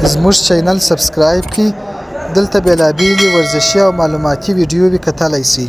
زموږ چینل سبسکرایب کړئ. دلته بیلابیلې ورزشي او معلوماتي ویډیووې کتلی شئ.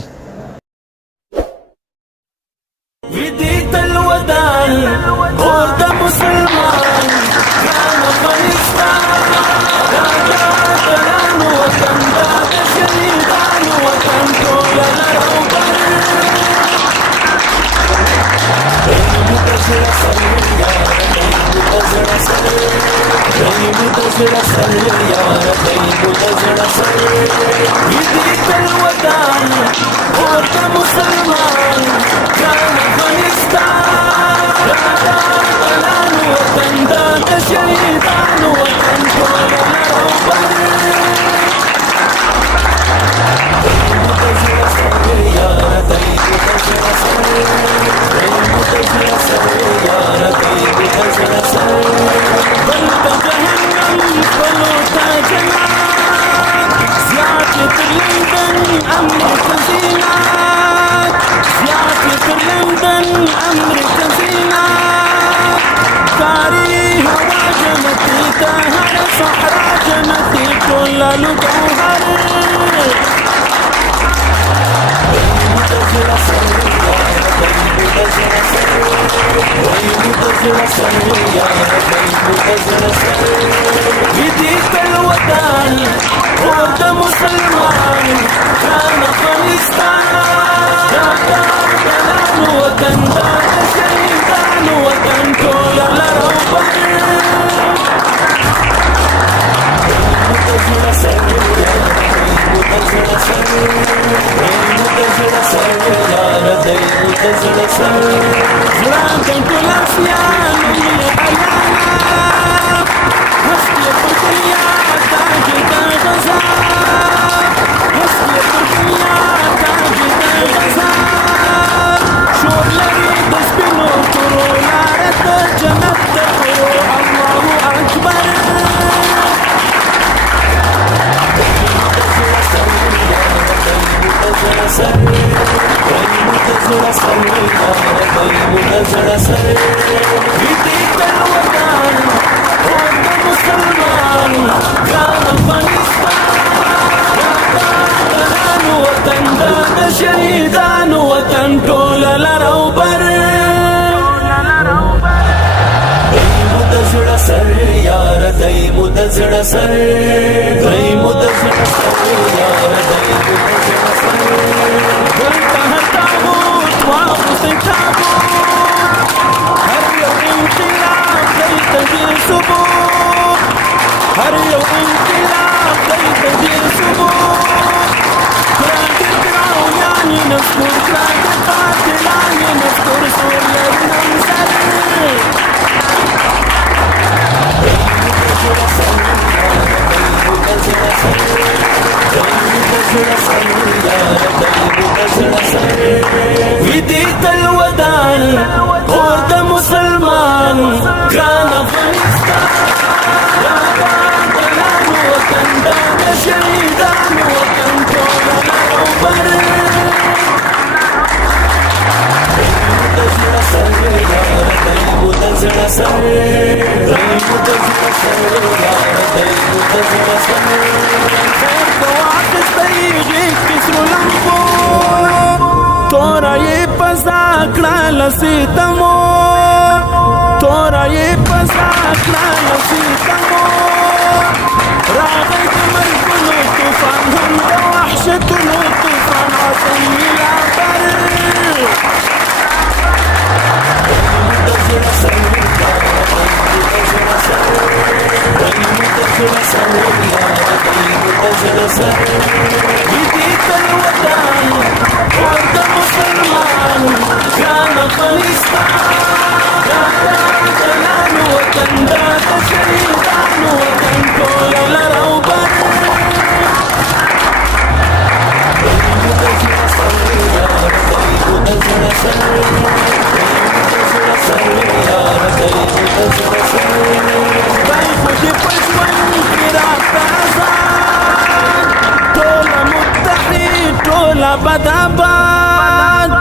بدابات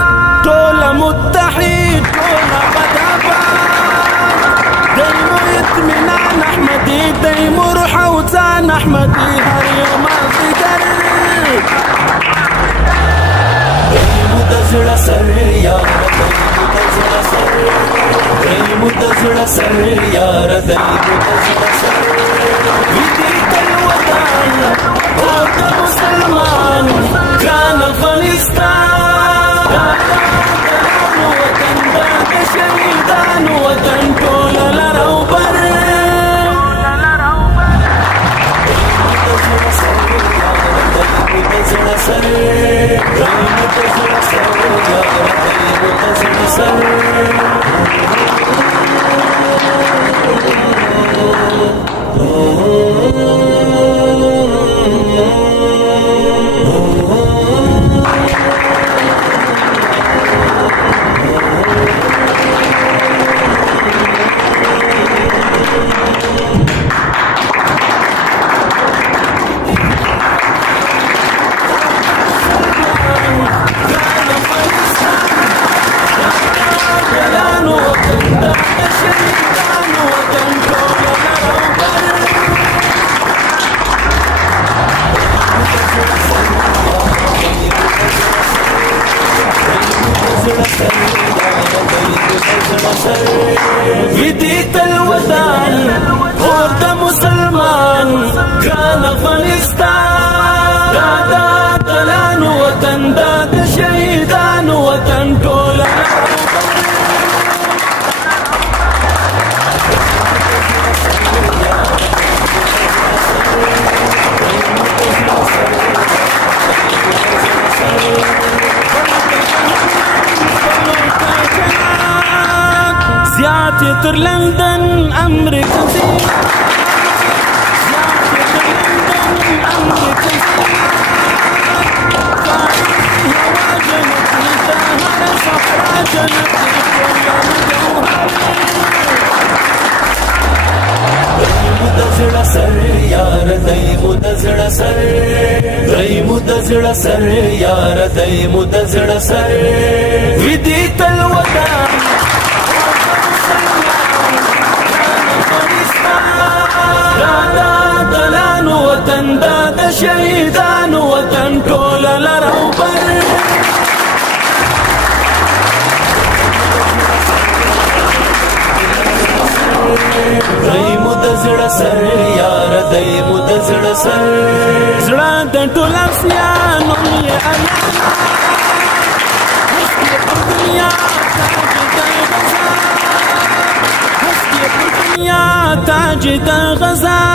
طول متحد طول بدابات دايما اطمئنان احمدي دايما روح رحمتي هر یو مازدیګر دایمو د زړه سر یار دایمو د زړه سر دایمو د زړه سر یار دایمو د زړه سر ویدی تل وطن او د مسلمان ګران افغانستان وطن د شهیدانو وطن ټول لرو بر ویدی تل وطن اور د مسلمان ګران افغانستان دا دلانو وطن دا د شهیدانو وطن ټول زیات تر لندن امریکا دایمو د زړه سر دایمو د زړه سر یار دایمو د زړه سر ویدی تل وطن دلانو وطن دا د شهیدانو وطن ټول لرو بر دایمو د زړه سر یار دایمو د زړه سر زړه د ټول افغانانو یې انا هستی پر دنیا تاج د غزا